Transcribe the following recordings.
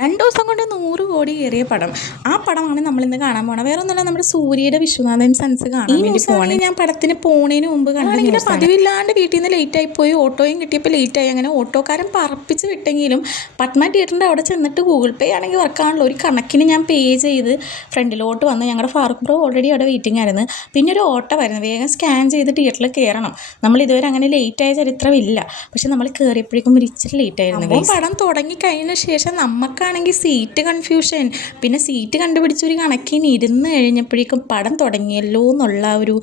2 ദിവസം കൊണ്ട് 100 കോടി കയറിയ പടം. ആ പടമാണ് നമ്മളിന്ന് കാണാൻ പോണത്. വേറെ ഒന്നുമല്ല, നമ്മുടെ സൂര്യയുടെ വിശ്വനാഥൻ സൺസ് കാണാൻ വേണ്ടി പോകണം. ഞാൻ പടത്തിന് പോണേന് മുമ്പ് കണ്ടെങ്കിൽ പതിവില്ലാണ്ട് വീട്ടിൽ നിന്ന് ലേറ്റായി പോയി. ഓട്ടോയും കിട്ടിയപ്പോൾ ലേറ്റായി. അങ്ങനെ ഓട്ടോക്കാരൻ പറപ്പിച്ച് വിട്ടെങ്കിലും പത്മ തിയേറ്ററിൻ്റെ അവിടെ ചെന്നിട്ട് ഗൂഗിൾ പേ ആണെങ്കിൽ വർക്കാണല്ലോ, ഒരു കണക്കിന് ഞാൻ പേ ചെയ്ത് ഫ്രണ്ടിലോട്ട് വന്ന്. ഞങ്ങളുടെ ഫാറൂഖ് ബ്രോ ഓൾറെഡി അവിടെ വെയിറ്റിംഗ് ആയിരുന്നു. പിന്നെ ഒരു ഓട്ടോ വരുന്നത്, വേഗം സ്കാൻ ചെയ്ത് തിയേറ്ററിൽ കയറണം. നമ്മൾ ഇതുവരെ അങ്ങനെ ലേറ്റായ ചരിത്രമില്ല. പക്ഷെ നമ്മൾ കയറിയപ്പോഴേക്കും ഒരു ഇച്ചിരി ലേറ്റ് ആയിരുന്നു. പടം തുടങ്ങി കഴിഞ്ഞ ശേഷം നമുക്കാണെങ്കിൽ സീറ്റ് കൺഫ്യൂഷൻ, പിന്നെ സീറ്റ് കണ്ടുപിടിച്ചൊരു കണക്കിന് ഇരുന്ന് കഴിഞ്ഞപ്പോഴേക്കും പടം തുടങ്ങിയല്ലോ എന്നുള്ള ഒരു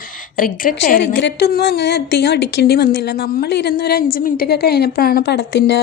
റിഗ്രറ്റൊന്നും അങ്ങനെ അധികം അടിക്കേണ്ടി വന്നില്ല. നമ്മളിരുന്ന് ഒരു 5 മിനിറ്റൊക്കെ കഴിഞ്ഞപ്പോഴാണ് പടത്തിൻ്റെ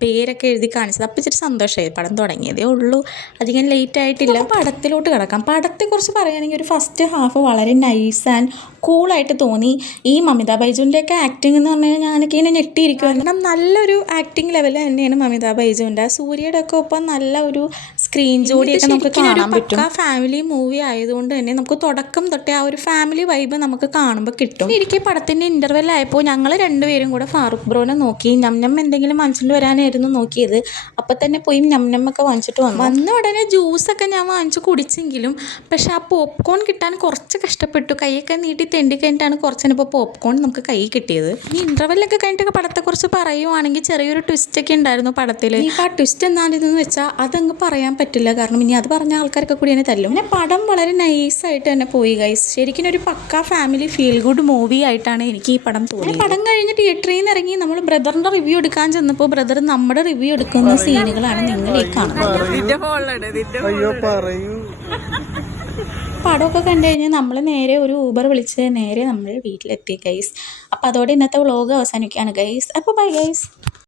പേരൊക്കെ എഴുതി കാണിച്ചത്. അപ്പോൾ ഇച്ചിരി സന്തോഷമായി. പടം തുടങ്ങിയതേ ഉള്ളൂ, അധികം ലേറ്റ് ആയിട്ടില്ല. പടത്തിലോട്ട് കിടക്കാം. പടത്തെക്കുറിച്ച് പറയുകയാണെങ്കിൽ ഒരു ഫസ്റ്റ് ഹാഫ് വളരെ നൈസ് ആൻഡ് കൂളായിട്ട് തോന്നി. ഈ മമിത ബൈജുവിൻ്റെയൊക്കെ ആക്ടിങ് എന്ന് പറഞ്ഞു കഴിഞ്ഞാൽ ഞാനൊക്കെ ഇങ്ങനെ ഞെട്ടിയിരിക്കും. കാരണം നല്ലൊരു ആക്ടിങ് ലെവൽ തന്നെയാണ് മമിത ബൈജുവിൻ്റെ. സൂര്യയുടെ ഒക്കെ ഒപ്പം നല്ല ഒരു സ്ക്രീൻ ജോഡിയൊക്കെ നമുക്ക് കാണാൻ പറ്റും. ആ ഫാമിലി മൂവി ആയതുകൊണ്ട് തന്നെ നമുക്ക് തുടക്കം തൊട്ടേ ആ ഒരു ഫാമിലി വൈബ് നമുക്ക് കാണുമ്പോൾ കിട്ടും. എനിക്ക് പടത്തിൻ്റെ ഇൻ്റർവെൽ ആയപ്പോൾ ഞങ്ങൾ രണ്ടുപേരും കൂടെ ഫാറൂഖ് ബ്രോനെ നോക്കി. ഞം എന്തെങ്കിലും വാങ്ങിച്ചിട്ട് വരാനായിരുന്നു നോക്കിയത്. അപ്പം തന്നെ പോയി ഞമ്മൊക്കെ വാങ്ങിച്ചിട്ട് വന്ന ഉടനെ ജ്യൂസൊക്കെ ഞാൻ വാങ്ങിച്ച് കുടിച്ചെങ്കിലും പക്ഷെ ആ പോപ്കോൺ കിട്ടാൻ കുറച്ച് കഷ്ടപ്പെട്ടു. കൈയൊക്കെ നീട്ടി തെണ്ടി കഴിഞ്ഞിട്ടാണ് കുറച്ചിനിപ്പോൾ പോപ്കോൺ നമുക്ക് കൈ കിട്ടിയത്. ഈ ഇൻ്റർവെല്ലൊക്കെ കഴിഞ്ഞിട്ടൊക്കെ പടത്തെക്കുറിച്ച് പറയുവാണെങ്കിൽ ചെറിയൊരു ട്വിസ്റ്റൊക്കെ ഉണ്ടായിരുന്നു പടത്തിൽ. ഈ ആ ട്വിസ്റ്റ് എന്താണെന്ന് വെച്ചാൽ അതങ്ങ് പറയാൻ പറ്റില്ല, കാരണം ഇനി അത് പറഞ്ഞ ആൾക്കാരൊക്കെ കൂടി തന്നെ തല്ലും. പിന്നെ പടം വളരെ നൈസായിട്ട് തന്നെ പോയി ഗൈസ്. ശരിക്കും ഒരു പക്കാ ഫാമിലി ഫീൽ ഗുഡ് മൂവി ആയിട്ടാണ് എനിക്ക് ഈ പടം തോന്നിയത്. പടം കഴിഞ്ഞ് തിയേറ്ററിൽ നിന്ന് ഇറങ്ങി നമ്മൾ ബ്രദറിൻ്റെ റിവ്യൂ എടുക്കാൻ ചെന്നപ്പോൾ ബ്രദർ നമ്മുടെ റിവ്യൂ എടുക്കുന്ന സീനുകളാണ് നിങ്ങൾ ഈ കാണുന്നത്. പടമൊക്കെ കണ്ടു കഴിഞ്ഞാൽ നമ്മൾ നേരെ ഒരു ഊബർ വിളിച്ച് നേരെ നമ്മൾ വീട്ടിലെത്തി ഗൈസ്. അപ്പോൾ അതോടെ ഇന്നത്തെ വ്ളോഗ് അവസാനിക്കുകയാണ് ഗൈസ്. അപ്പോൾ ബൈ ഗൈസ്.